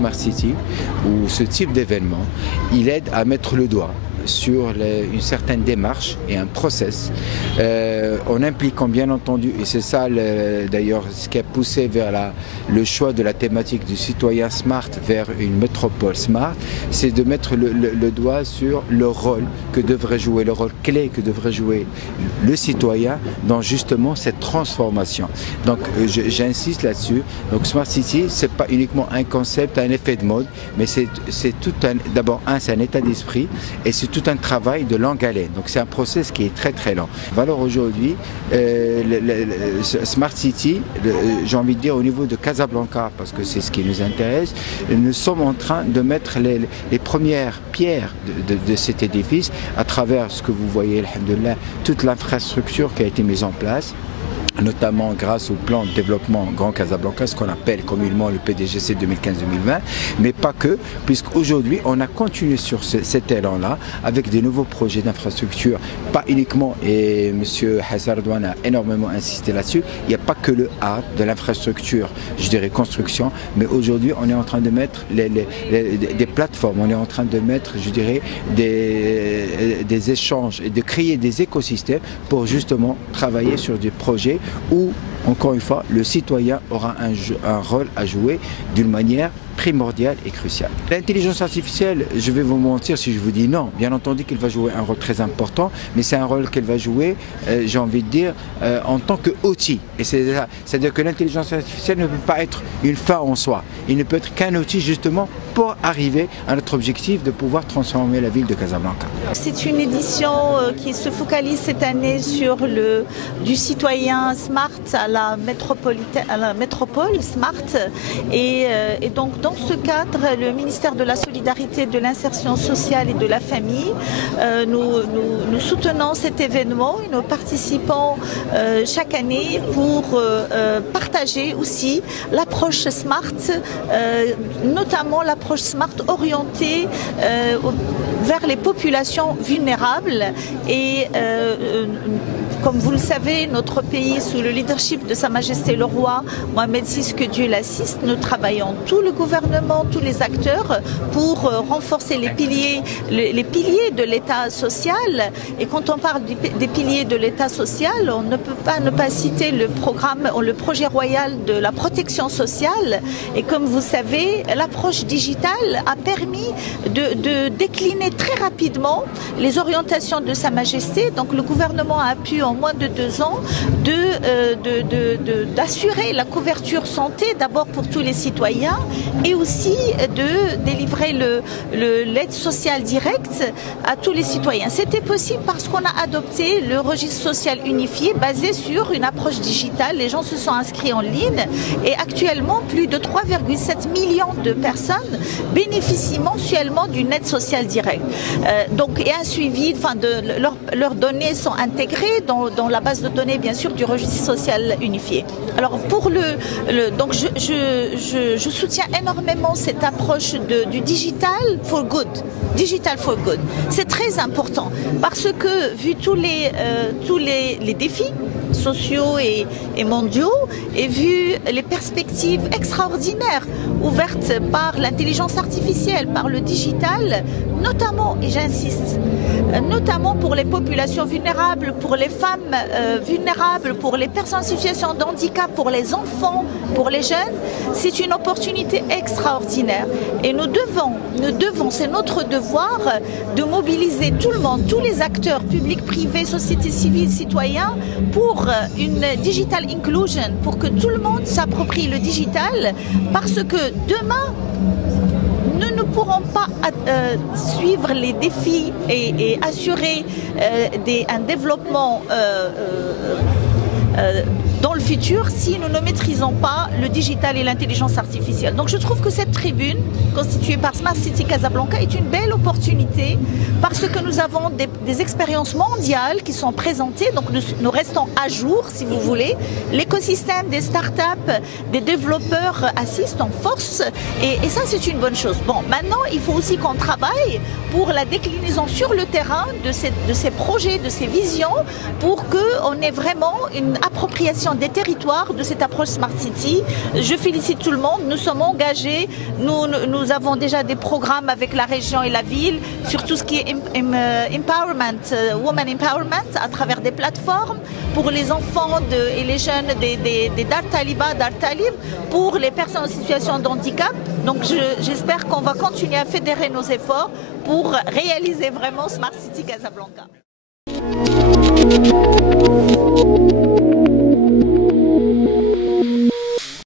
Smart City ou ce type d'événement, il aide à mettre le doigt sur une certaine démarche et un process en impliquant bien entendu, et c'est ça d'ailleurs ce qui a poussé vers le choix de la thématique du citoyen smart vers une métropole smart, c'est de mettre le doigt sur le rôle que devrait jouer, le rôle clé que devrait jouer le citoyen dans justement cette transformation. Donc j'insiste là-dessus. Donc Smart City, c'est pas uniquement un concept, un effet de mode, mais c'est tout d'abord c'est un état d'esprit et c'est tout un travail de longue haleine. Donc c'est un process qui est très très lent. Alors aujourd'hui, Smart City, j'ai envie de dire au niveau de Casablanca, parce que c'est ce qui nous intéresse, nous sommes en train de mettre les premières pierres de cet édifice à travers ce que vous voyez, alhamdoulilah, toute l'infrastructure qui a été mise en place, notamment grâce au plan de développement Grand Casablanca, ce qu'on appelle communément le PDGC 2015-2020, mais pas que, puisqu'aujourd'hui on a continué sur cet élan-là avec des nouveaux projets d'infrastructure, pas uniquement, et M. Hassan Redouane a énormément insisté là-dessus, il n'y a pas que le art de l'infrastructure, je dirais construction, mais aujourd'hui on est en train de mettre des plateformes, on est en train de mettre, je dirais, des échanges et de créer des écosystèmes pour justement travailler sur des projets où, encore une fois, le citoyen aura un rôle à jouer d'une manière primordiale et cruciale. L'intelligence artificielle, je vais vous mentir si je vous dis non. Bien entendu qu'elle va jouer un rôle très important, mais c'est un rôle qu'elle va jouer, j'ai envie de dire, en tant qu'outil. Et c'est-à-dire que l'intelligence artificielle ne peut pas être une fin en soi. Il ne peut être qu'un outil justement pour arriver à notre objectif de pouvoir transformer la ville de Casablanca. C'est une édition qui se focalise cette année sur du citoyen smart à la métropole smart. Et donc dans ce cadre, le ministère de la Solidarité, de l'Insertion sociale et de la famille, nous soutenons cet événement et nous participons chaque année pour partager aussi l'approche smart, notamment l'approche smart orientée vers les populations vulnérables et comme vous le savez, notre pays, sous le leadership de Sa Majesté le Roi Mohamed VI, que Dieu l'assiste, nous travaillons, tout le gouvernement, tous les acteurs, pour renforcer les piliers de l'État social. Et quand on parle des piliers de l'État social, on ne peut pas ne pas citer le projet royal de la protection sociale. Et comme vous savez, l'approche digitale a permis de décliner très rapidement les orientations de Sa Majesté. Donc le gouvernement a pu en moins de 2 ans d'assurer la couverture santé d'abord pour tous les citoyens et aussi de délivrer l'aide sociale directe à tous les citoyens. C'était possible parce qu'on a adopté le registre social unifié basé sur une approche digitale. Les gens se sont inscrits en ligne et actuellement plus de 3,7 millions de personnes bénéficient mensuellement d'une aide sociale directe. Donc et un suivi, leurs données sont intégrées dans la base de données bien sûr du registre social unifié. Alors pour donc je soutiens énormément cette approche du digital for good. Digital for good. C'est très important parce que vu tous les défis sociaux et mondiaux et vu les perspectives extraordinaires ouvertes par l'intelligence artificielle, par le digital, notamment, et j'insiste, notamment pour les populations vulnérables, pour les femmes vulnérables, pour les personnes en situation de handicap, pour les enfants, pour les jeunes, c'est une opportunité extraordinaire. Et nous devons, c'est notre devoir de mobiliser tout le monde, tous les acteurs publics, privés, société civile, citoyens, pour une digital inclusion, pour que tout le monde s'approprie le digital, parce que demain, nous ne pourrons pas suivre les défis et assurer un développement dans le futur si nous ne maîtrisons pas le digital et l'intelligence artificielle. Donc je trouve que cette tribune constituée par Smart City Casablanca est une belle opportunité parce que nous avons des expériences mondiales qui sont présentées, donc nous restons à jour si vous voulez. L'écosystème des startups, des développeurs assistent en force et ça c'est une bonne chose. Bon, maintenant il faut aussi qu'on travaille pour la déclinaison sur le terrain de ces projets, de ces visions pour qu'on ait vraiment une l'appropriation des territoires de cette approche Smart City. Je félicite tout le monde, nous sommes engagés, nous avons déjà des programmes avec la région et la ville sur tout ce qui est empowerment, woman empowerment à travers des plateformes pour les enfants et les jeunes des Dar Taliba, Dar Talib, pour les personnes en situation de handicap. Donc j'espère qu'on va continuer à fédérer nos efforts pour réaliser vraiment Smart City Casablanca.